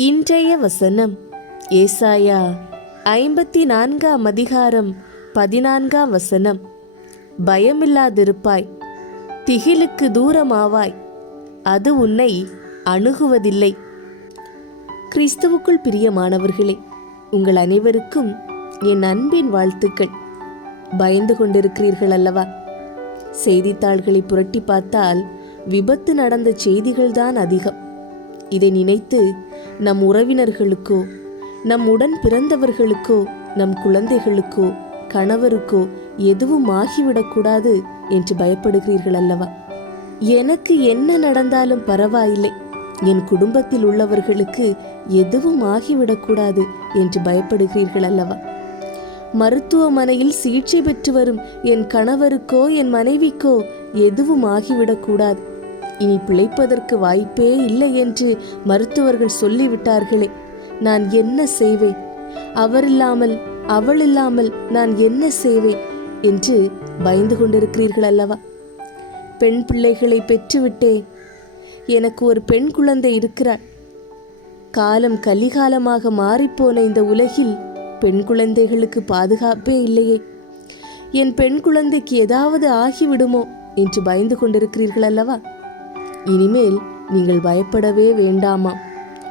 இன்றைய வசனம் ஏசாயா ஐம்பத்தி நான்காம் அதிகாரம் பதினான்காம் வசனம். பயமில்லாதிருப்பாய் திகிலுக்கு தூரமாவாய் அது உன்னை அணுகுவதில்லை. கிறிஸ்துவுக்குள் பிரியமானவர்களே உங்கள் அனைவருக்கும் என் அன்பின் வாழ்த்துக்கள். பயந்து கொண்டிருக்கிறீர்கள் அல்லவா? செய்தித்தாள்களை புரட்டி பார்த்தால் விபத்து நடந்த செய்திகள்தான் அதிகம். இதை நினைத்து நம் உறவினர்களுக்கோ நம் உடன் பிறந்தவர்களுக்கோ நம் குழந்தைகளுக்கோ கணவருக்கோ எதுவும் ஆகிவிடக்கூடாது என்று பயப்படுகிறீர்கள் அல்லவா? எனக்கு என்ன நடந்தாலும் பரவாயில்லை. என் குடும்பத்தில் உள்ளவர்களுக்கு எதுவும் ஆகிவிடக்கூடாது என்று பயப்படுகிறீர்கள் அல்லவா? மருத்துவமனையில் சிகிச்சை பெற்று வரும் என் கணவருக்கோ என் மனைவிக்கோ எதுவும் ஆகிவிடக்கூடாது. இனி பிழைப்பதற்கு வாய்ப்பே இல்லை என்று மருத்துவர்கள் சொல்லிவிட்டார்களே நான் என்ன செய்வேன்? அவர் இல்லாமல் அவள் இல்லாமல் நான் என்ன செய்வேன்? என்று பயந்து கொண்டிருக்கிறீர்கள் அல்லவா? பெண் பிள்ளைகளை பெற்றுவிட்டேன் எனக்கு ஒரு பெண் குழந்தை இருக்கிறாள். காலம் கலிகாலமாக மாறிப்போன இந்த உலகில் பெண் குழந்தைகளுக்கு பாதுகாப்பே இல்லையே. என் பெண் குழந்தைக்கு ஏதாவது ஆகிவிடுமோ? என்று பயந்து கொண்டிருக்கிறீர்கள் அல்லவா? இனிமேல் நீங்கள் பயப்படவே வேண்டாமாம்.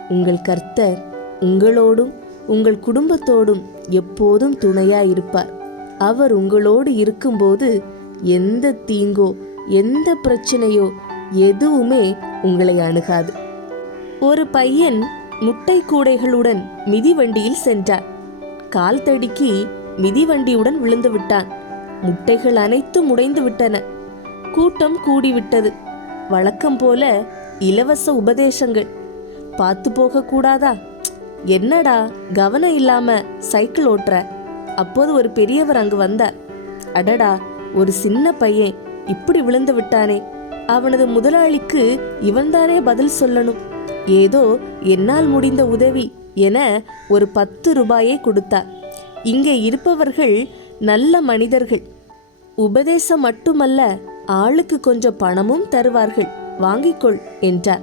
உங்கள் கர்த்தர் உங்களோடும் உங்கள் குடும்பத்தோடும் எப்போதும் துணையாயிருப்பார். அவர் உங்களோடு இருக்கும்போது எந்த தீங்கோ எந்த பிரச்சனையோ எதுவுமே உங்களை அணுகாது. ஒரு பையன் முட்டை கூடைகளுடன் மிதிவண்டியில் சென்றார் கால் தடுக்கி மிதிவண்டியுடன் விழுந்து விட்டான். முட்டைகள் அனைத்தும் உடைந்து விட்டன. கூட்டம் கூடிவிட்டது. வழக்கம் போல இலவச உபதேசங்கள். பார்த்து போக கூடாதா? என்னடா கவனம் இல்லாம சைக்கிள் ஓட்டுற? அப்போது ஒரு பெரியவர் அங்கு வந்தார். அடடா ஒரு சின்ன பையன் இப்படி விழுந்து விட்டானே. அவனது முதலாளிக்கு இவன்தானே பதில் சொல்லணும். ஏதோ என்னால் முடிந்த உதவி என ஒரு பத்து ரூபாயை கொடுத்தார். இங்கே இருப்பவர்கள் நல்ல மனிதர்கள். உபதேசம் மட்டுமல்ல ஆளுக்கு கொஞ்சம் பணமும் தருவார்கள். வாங்கிக்கொள் என்றார்.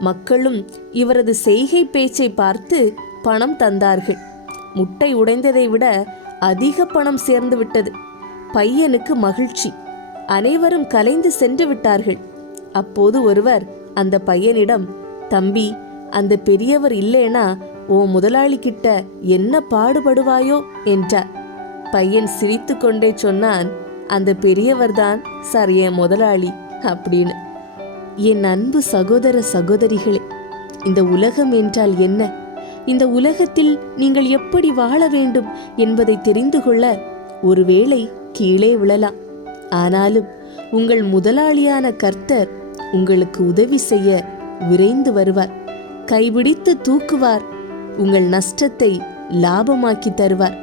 மக்களும் இவரது செய்கை பேச்சை பார்த்து பணம் தந்தார்கள். முட்டை உடைந்ததை விட அதிக பணம் சேர்ந்து விட்டது. பையனுக்கு மகிழ்ச்சி. அனைவரும் கலைந்து சென்று விட்டார்கள். அப்போது ஒருவர் அந்த பையனிடம் தம்பி அந்த பெரியவர் இல்லேனா ஓ முதலாளி கிட்ட என்ன பாடுபடுவாயோ? என்றார். பையன் சிரித்து கொண்டே சொன்னான் அந்த பெரியவர்தான் சார் என் முதலாளி அப்படின்னு. என் அன்பு சகோதர சகோதரிகளே இந்த உலகம் என்றால் என்ன? இந்த உலகத்தில் நீங்கள் எப்படி வாழ வேண்டும் என்பதை தெரிந்து கொள்ள ஒருவேளை கீழே விழலாம். ஆனாலும் உங்கள் முதலாளியான கர்த்தர் உங்களுக்கு உதவி செய்ய விரைந்து வருவார். கைபிடித்து தூக்குவார். உங்கள் நஷ்டத்தை லாபமாக்கி தருவார்.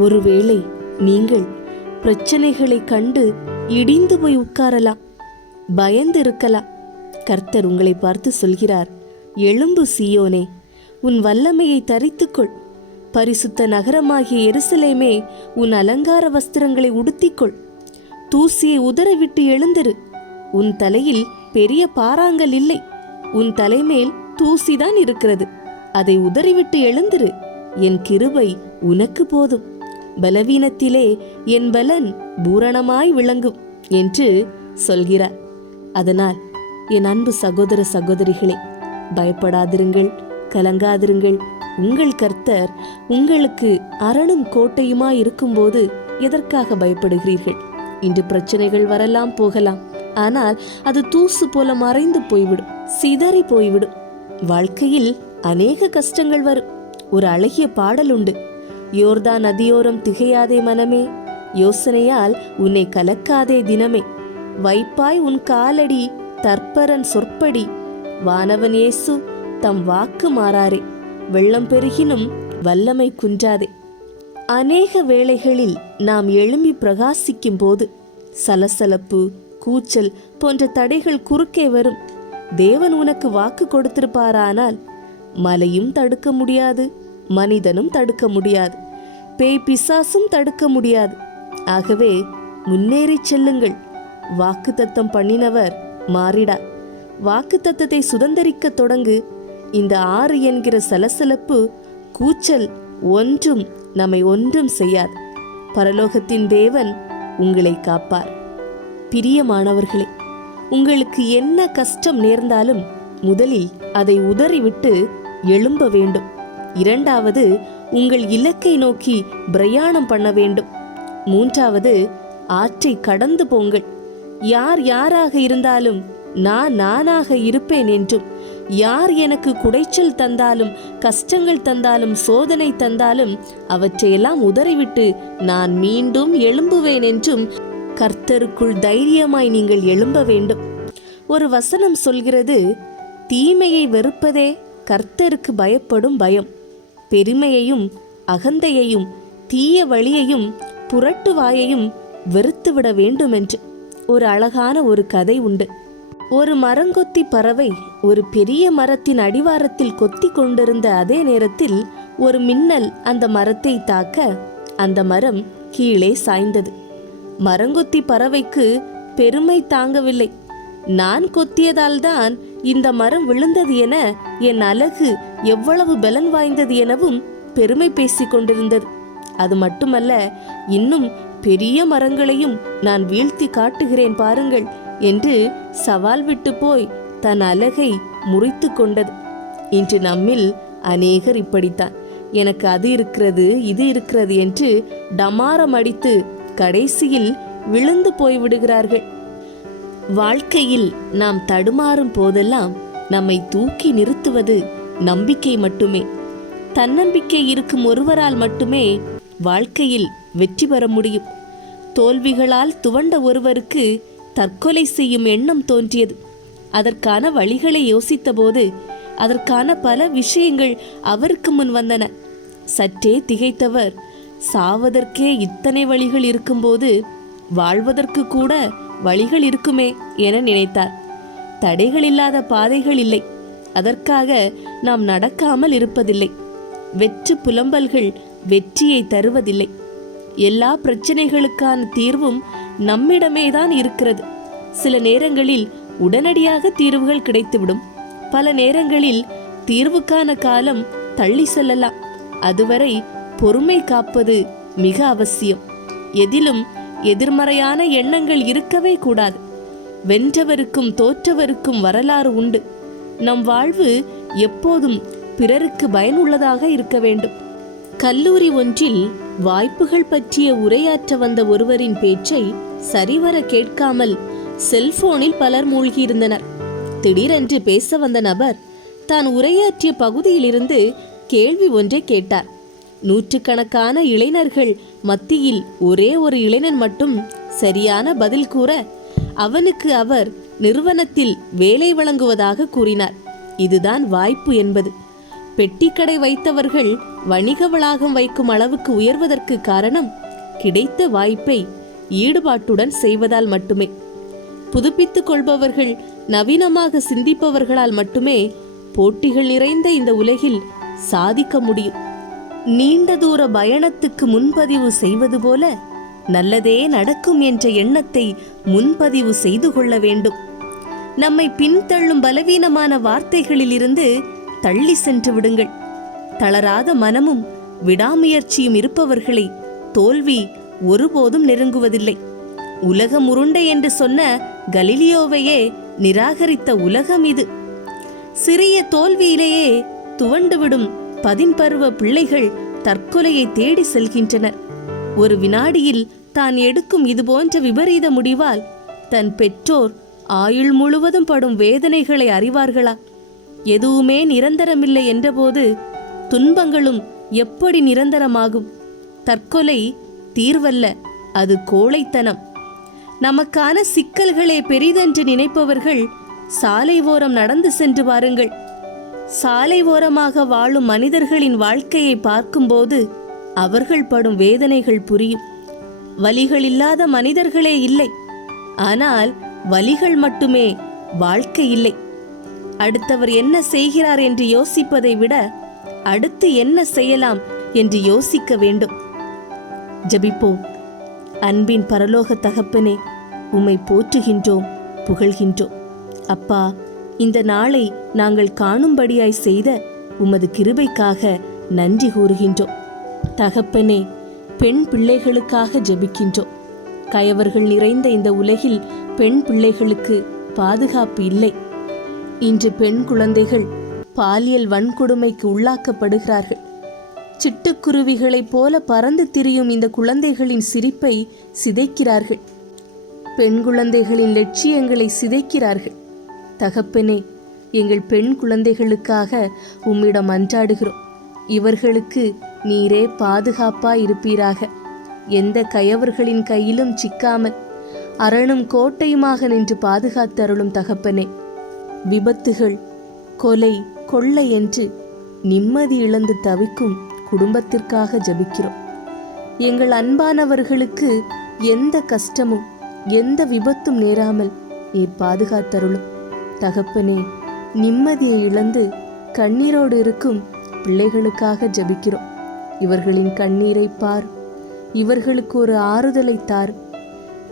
ஒருவேளை நீங்கள் பிரச்சனைகளை கண்டு இடிந்து போய் உட்காரலாம். பயந்து இருக்கலாம் கர்த்தர் உங்களை பார்த்து சொல்கிறார் எழும்பு சீயோனே உன் வல்லமையை தரித்துக்கொள். பரிசுத்த நகரமாகிய எருசலேமே உன் அலங்கார வஸ்திரங்களை உடுத்திக்கொள். தூசியை உதறவிட்டு எழுந்திரு. உன் தலையில் பெரிய பாறாங்கல் இல்லை. உன் தலைமேல் தூசிதான் இருக்கிறது. அதை உதறிவிட்டு எழுந்திரு. என் கிருபை உனக்கு போதும். பலவீனத்திலே என் பலன் பூரணமாய் விளங்கும் என்று சொல்கிறார். அதனால் என் அன்பு சகோதர சகோதரிகளே பயப்படாதிருங்கள் கலங்காதிருங்கள். உங்கள் கர்த்தர் உங்களுக்கு அரணும் கோட்டையுமாய் இருக்கும்போது எதற்காக பயப்படுகிறீர்கள்? இன்று பிரச்சனைகள் வரலாம் போகலாம். ஆனால் அது தூசு போல மறைந்து போய்விடும் சிதறி போய்விடும். வாழ்க்கையில் அநேக கஷ்டங்கள் வரும். ஒரு அழகிய பாடல் உண்டு. யோர்தான் நதியோரம் திகையாதே மனமே. யோசனையால் உன்னை கலக்காதே தினமே. வைப்பாய் உன் காலடி தற்பரன் சொற்படி. வானவன் இயேசு தம் வாக்கு மாறாரே. வெள்ளம் பெருகினும் வல்லமை குன்றாதே. அநேக வேளைகளில் நாம் எழும்பி பிரகாசிக்கும் போது சலசலப்பு கூச்சல் போன்ற தடைகள் குறுக்கே வரும். தேவன் உனக்கு வாக்கு கொடுத்திருப்பாரானால் மலையும் தடுக்க முடியாது மனிதனும் தடுக்க முடியாது. பேய் பிசாசும் தடுக்க முடியாது. ஆகவே முன்னேறிச் செல்லுங்கள். வாக்கு தத்தம் பண்ணினவர் மாறிடா. வாக்கு தத்தத்தை சுதந்திரிக்க தொடங்கு. இந்த ஆறு என்கிற சலசலப்பு கூச்சல் ஒன்றும் நம்மை ஒன்றும் செய்யாது. பரலோகத்தின் தேவன் உங்களை காப்பார். பிரியமானவர்களே உங்களுக்கு என்ன கஷ்டம் நேர்ந்தாலும் முதலில் அதை உதறிவிட்டு எழும்ப வேண்டும். இரண்டாவது உங்கள் இலக்கை நோக்கி பிரயாணம் பண்ண வேண்டும். மூன்றாவது ஆற்றை கடந்து போங்கள். யார் யாராக இருந்தாலும் நான் நானாக இருப்பேன் என்றும் யார் எனக்கு குடைச்சல் தந்தாலும் கஷ்டங்கள் தந்தாலும் சோதனை தந்தாலும் அவற்றையெல்லாம் உதறிவிட்டு நான் மீண்டும் எழும்புவேன் என்றும் கர்த்தருக்குள் தைரியமாய் நீங்கள் எழும்ப வேண்டும். ஒரு வசனம் சொல்கிறது தீமையை வெறுப்பதே கர்த்தருக்கு பயப்படும் பயம். பெருமையையும் அகந்தையையும் தீய வழியையும் புரட்டு வாயையும் வெறுத்துவிட வேண்டுமென்று ஒரு அழகான ஒரு கதை உண்டு. ஒரு மரங்கொத்தி பறவை ஒரு பெரிய மரத்தின் அடிவாரத்தில் கொத்தி கொண்டிருந்த அதே நேரத்தில் ஒரு மின்னல் அந்த மரத்தை தாக்க அந்த மரம் கீழே சாய்ந்தது. மரங்கொத்தி பறவைக்கு பெருமை தாங்கவில்லை. நான் கொத்தியதால்தான் இந்த மரம் விழுந்தது என என் அழகு எவ்வளவு பலன் வாய்ந்தது எனவும் பெருமை பேசிக் கொண்டிருந்தது. அது மட்டுமல்ல இன்னும் பெரிய மரங்களையும் நான் வீழ்த்தி காட்டுகிறேன் பாருங்கள் என்று சவால் விட்டு போய் தன் அழகை முறித்து கொண்டது. இன்று நம்மில் அநேகர் இப்படித்தான். எனக்கு அது இருக்கிறது இது இருக்கிறது என்று டமாரம் அடித்து கடைசியில் விழுந்து போய்விடுகிறார்கள். வாழ்க்கையில் நாம் தடுமாறும் போதெல்லாம் நம்மை தூக்கி நிறுத்துவது நம்பிக்கை மட்டுமே. தன்னம்பிக்கை இருக்கும் ஒருவரால் மட்டுமே வாழ்க்கையில் வெற்றி பெற முடியும். தோல்விகளால் துவண்ட ஒருவருக்கு தற்கொலை செய்யும் எண்ணம் தோன்றியது. அதற்கான வழிகளை யோசித்தபோது அதற்கான பல விஷயங்கள் அவருக்கு முன் வந்தன. சற்றே திகைத்தவர் சாவதற்கே இத்தனை வழிகள் இருக்கும்போது வாழ்வதற்கு கூட வழிகள் இருக்குமே என நினைத்தார். தடைகள் இல்லாத பாதைகள் இல்லை. அதற்காக நாம் நடக்காமல் இருப்பதில்லை. வெற்று புலம்பல்கள் வெற்றியை தருவதில்லை. எல்லா பிரச்சனைகளுக்கான தீர்வும் நம்மிடமே தான் இருக்கிறது. சில நேரங்களில் உடனடியாக தீர்வுகள் கிடைத்துவிடும். பல நேரங்களில் தீர்வுக்கான காலம் தள்ளி செல்லலாம். அதுவரை பொறுமை காப்பது மிக அவசியம். எதிலும் எதிர்மறையான எண்ணங்கள் இருக்கவே கூடாது. வென்றவருக்கும் தோற்றவருக்கும் வரலாறு உண்டு. நம் வாழ்வு எப்போதும் பிறருக்கு பயனுள்ளதாக இருக்க வேண்டும். கல்லூரி ஒன்றில் வாய்ப்புகள் பற்றிய உரையாற்ற வந்த ஒருவரின் பேச்சை சரிவர கேட்காமல் செல்போனில் பலர் மூழ்கியிருந்தனர். திடீரென்று பேச வந்த நபர் தான் உரையாற்றிய பகுதியிலிருந்து கேள்வி ஒன்றை கேட்டார். நூற்றுக்கணக்கான இளைஞர்கள் மத்தியில் ஒரே ஒரு இளைஞன் மட்டும் சரியான பதில் கூற அவனுக்கு அவர் நிறுவனத்தில் வேலை வழங்குவதாக கூறினார். இதுதான் வாய்ப்பு என்பது. பெட்டிக்கடை வைத்தவர்கள் வணிக வளாகம் வைக்கும் அளவுக்கு உயர்வதற்கு காரணம் கிடைத்த வாய்ப்பை ஈடுபாட்டுடன் செய்வதால் மட்டுமே. புதுப்பித்துக் கொள்பவர்கள் நவீனமாக சிந்திப்பவர்களால் மட்டுமே போட்டிகள் நிறைந்த இந்த உலகில் சாதிக்க முடியும். நீண்ட தூர பயணத்துக்கு முன்பதிவு செய்வது போல நல்லதே நடக்கும் என்ற எண்ணத்தை முன்பதிவு செய்து கொள்ள வேண்டும். நம்மை பின்தள்ளும் பலவீனமான வார்த்தைகளிலிருந்து தள்ளி சென்று விடுங்கள். தளராத மனமும் விடாமுயற்சியும் இருப்பவர்களை தோல்வி ஒருபோதும் நெருங்குவதில்லை. உலகம் உருண்டை என்று சொன்ன கலிலியோவையே நிராகரித்த உலகம் இது. சிறிய தோல்வியிலேயே துவண்டுவிடும் பதின்பருவ பிள்ளைகள் தற்கொலையை தேடி செல்கின்றனர். ஒரு வினாடியில் தான் எடுக்கும் இதுபோன்ற விபரீத முடிவால் தன் பெற்றோர் ஆயுள் முழுவதும் படும் வேதனைகளை அறிவார்களா? எதுவுமே நிரந்தரமில்லை என்றபோது துன்பங்களும் எப்படி நிரந்தரமாகும்? தற்கொலை தீர்வல்ல அது கோழைத்தனம். நமக்கான சிக்கல்களே பெரிதென்று நினைப்பவர்கள் சாலை ஓரம் நடந்து சென்று பாருங்கள் சாலை ஓரமாக வாழும் மனிதர்களின் வாழ்க்கையை பார்க்கும்போது அவர்கள் படும் வேதனைகள் புரியும். வலிகள் இல்லாத மனிதர்களே இல்லை. ஆனால் வலிகள் மட்டுமே வாழ்க்கை இல்லை. அடுத்தவர் என்ன செய்கிறார் என்று யோசிப்பதை விட அடுத்து என்ன செய்யலாம் என்று யோசிக்க வேண்டும். ஜபிப்போம். அன்பின் பரலோக தகப்பனே உம்மை போற்றுகின்றோம் புகழ்கின்றோம். அப்பா இந்த நாளை நாங்கள் காணும்படியாய் செய்த உமது கிருபைக்காக நன்றி கூறுகின்றோம். தகப்பனே பெண் பிள்ளைகளுக்காக ஜெபிக்கின்றோம். கயவர்கள் நிறைந்த இந்த உலகில் பெண் பிள்ளைகளுக்கு பாதுகாப்பு இல்லை. இன்று பெண் குழந்தைகள் பாலியல் வன்கொடுமைக்கு உள்ளாக்கப்படுகிறார்கள். சிட்டுக்குருவிகளைப் போல பறந்து திரியும் இந்த குழந்தைகளின் சிரிப்பை சிதைக்கிறார்கள். பெண் குழந்தைகளின் லட்சியங்களை சிதைக்கிறார்கள். தகப்பனே எங்கள் பெண் குழந்தைகளுக்காக உம்மிடம் அன்றாடுகிறோம். இவர்களுக்கு நீரே பாதுகாப்பா இருப்பீராக. எந்த கயவர்களின் கையிலும் சிக்காமல் அரணும் கோட்டையுமாக நின்று பாதுகாத்தருளும் தகப்பனே. விபத்துகள் கொலை கொள்ளை என்று நிம்மதி இழந்து தவிக்கும் குடும்பத்திற்காக ஜபிக்கிறோம். எங்கள் அன்பானவர்களுக்கு எந்த கஷ்டமும் எந்த விபத்தும் நேராமல் நீர் பாதுகாத்தருளும். தகப்பனே நிம்மதியை இழந்து கண்ணீரோடு இருக்கும் பிள்ளைகளுக்காக ஜபிக்கிறோம். இவர்களின் கண்ணீரை பார். இவர்களுக்கு ஒரு ஆறுதலை தார்.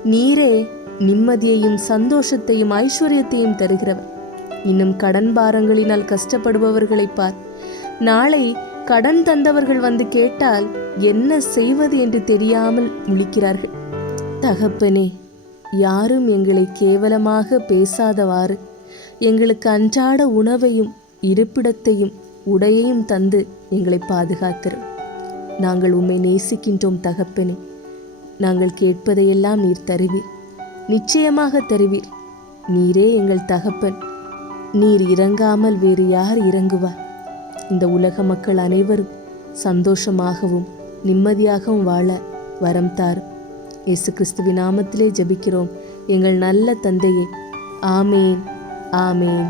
நீரே நிம்மதியையும் சந்தோஷத்தையும் ஐஸ்வர்யத்தையும் தருகிறவர். இன்னும் கடன் பாரங்களினால் கஷ்டப்படுபவர்களை பார். நாளை கடன் தந்தவர்கள் வந்து கேட்டால் என்ன செய்வது என்று தெரியாமல் முழிக்கிறார்கள். தகப்பனே யாரும் எங்களை கேவலமாக பேசாதவாறு எங்களுக்கு அன்றாட உணவையும் இருப்பிடத்தையும் உடையையும் தந்து எங்களை பாதுகாக்கிறோம் நாங்கள் உம்மை நேசிக்கின்றோம் தகப்பனே. நாங்கள் கேட்பதையெல்லாம் நீர் தருவீர். நிச்சயமாக தருவீர். நீரே எங்கள் தகப்பன். நீர் இறங்காமல் வேறு யார் இறங்குவார்? இந்த உலக மக்கள் அனைவரும் சந்தோஷமாகவும் நிம்மதியாகவும் வாழ வரம் தாரும். இயேசு கிறிஸ்துவின் நாமத்திலே ஜபிக்கிறோம். எங்கள் நல்ல தந்தையே. ஆமேன். ஆமேன்